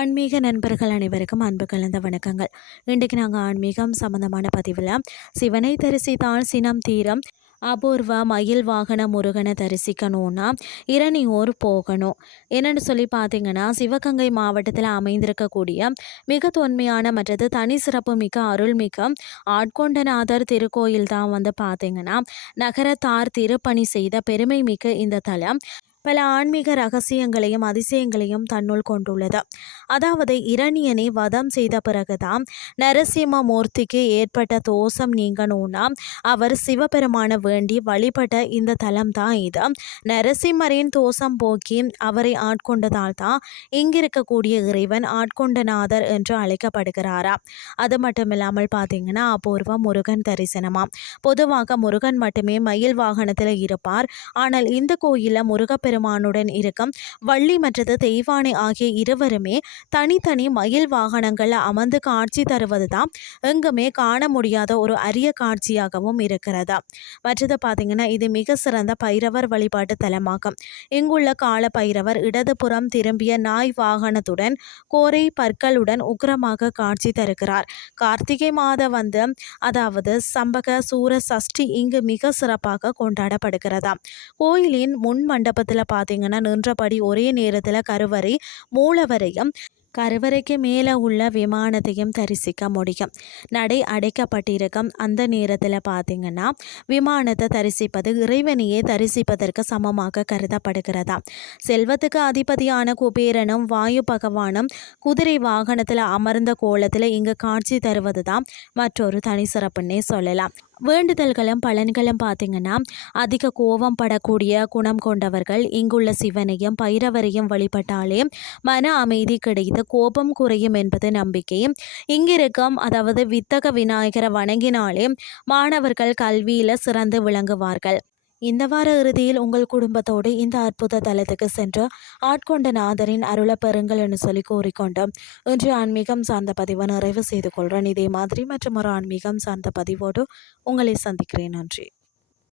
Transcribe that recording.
ஆன்மீக நண்பர்கள் அனைவருக்கும் அன்பு கலந்த வணக்கங்கள். இன்றைக்கு நாங்கள் ஆன்மீகம் சம்பந்தமான பதிவில் சிவனை தரிசித்தால் சினம் தீரம், அபூர்வ மயில் வாகன முருகனை தரிசிக்கணும்னா இரணியூர் போகணும். என்னென்னு சொல்லி பார்த்தீங்கன்னா, சிவகங்கை மாவட்டத்தில் அமைந்திருக்கக்கூடிய மிக தொன்மையான மற்றது தனி சிறப்பு மிக்க அருள்மிக்க ஆட்கொண்டநாதர் திருக்கோயில் தான் பார்த்தீங்கன்னா நகரத்தார் திருப்பணி செய்த பெருமை மிக்க இந்த தலம் பல ஆன்மீக ரகசியங்களையும் அதிசயங்களையும் தன்னுள் கொண்டுள்ளது. அதாவது இரணியனை வதம் செய்த பிறகுதான் நரசிம்மமூர்த்திக்கு ஏற்பட்ட தோஷம் நீங்கணும்னா அவர் சிவபெருமான வேண்டி வழிபட்ட இந்த தலம் தான் இது. நரசிம்மரின் தோஷம் போக்கி அவரை ஆட்கொண்டதால் தான் இங்கிருக்கக்கூடிய இறைவன் ஆட்கொண்டநாதர் என்று அழைக்கப்படுகிறாரா. அது மட்டும் இல்லாமல் பார்த்தீங்கன்னா அபூர்வ முருகன் தரிசனமாம். பொதுவாக முருகன் மட்டுமே மயில் வாகனத்தில் இருப்பார். ஆனால் இந்த கோயிலில் முருகப்பெருமானுடன் இருக்கும் வள்ளி மற்றது தெய்வானை ஆகிய இருவருமே தனித்தனி மயில் வாகனங்கள் அமர்ந்து காட்சி தருவது தான் எங்குமே காண முடியாத ஒரு அரிய காட்சியாகவும் இருக்கிறது. மற்றது பார்த்தீங்கன்னா இது மிக சிறந்த பைரவர் வழிபாட்டு தலமாகும். இங்குள்ள கால பைரவர் இடதுபுறம் திரும்பிய நாய் வாகனத்துடன் கோரை பற்களுடன் உக்கிரமாக காட்சி தருகிறார். கார்த்திகை மாத அதாவது சம்பக சூர சஷ்டி இங்கு மிக சிறப்பாக கொண்டாடப்படுகிறதா. கோயிலின் முன் மண்டபத்தில் பார்த்தீங்கன்னா நின்றபடி ஒரே நேரத்தில் கருவறை மூலவரையும் கருவறைக்கு மேலே உள்ள விமானத்தையும் தரிசிக்க முடியும். நடை அடைக்கப்பட்டிருக்கும் அந்த நேரத்தில் பார்த்தீங்கன்னா விமானத்தை தரிசிப்பது இறைவனையே தரிசிப்பதற்கு சமமாக கருதப்படுகிறதா. செல்வத்துக்கு அதிபதியான குபேரனும் வாயு பகவானும் குதிரை வாகனத்தில் அமர்ந்த கோலத்தில் இங்கு காட்சி தருவது தான் மற்றொரு தனி சிறப்புன்னே சொல்லலாம். வேண்டுதல்களும் பலன்களும் பார்த்தீங்கன்னா அதிக கோபம் படக்கூடிய குணம் கொண்டவர்கள் இங்குள்ள சிவனையும் பைரவரையும் வழிபட்டாலே மன அமைதி கிடைத்து கோபம் குறையும் என்பது நம்பிக்கை. இங்கிருக்கும் அதாவது வித்தக விநாயகரை வணங்கினாலே மாணவர்கள் கல்வியில் சிறந்து விளங்குவார்கள். இந்த வார இறுதியில் உங்கள் குடும்பத்தோடு இந்த அற்புத தலத்துக்கு சென்று ஆட்கொண்ட நாதரின் அருளை பெறுங்கள் என்று சொல்லி கூறிக்கொண்டோம். இன்று ஆன்மீகம் சார்ந்த பதிவை நிறைவு செய்து கொள்கிறேன். இதே மாதிரி மற்றும் ஒரு ஆன்மீகம் சார்ந்த பதிவோடு உங்களை சந்திக்கிறேன். நன்றி.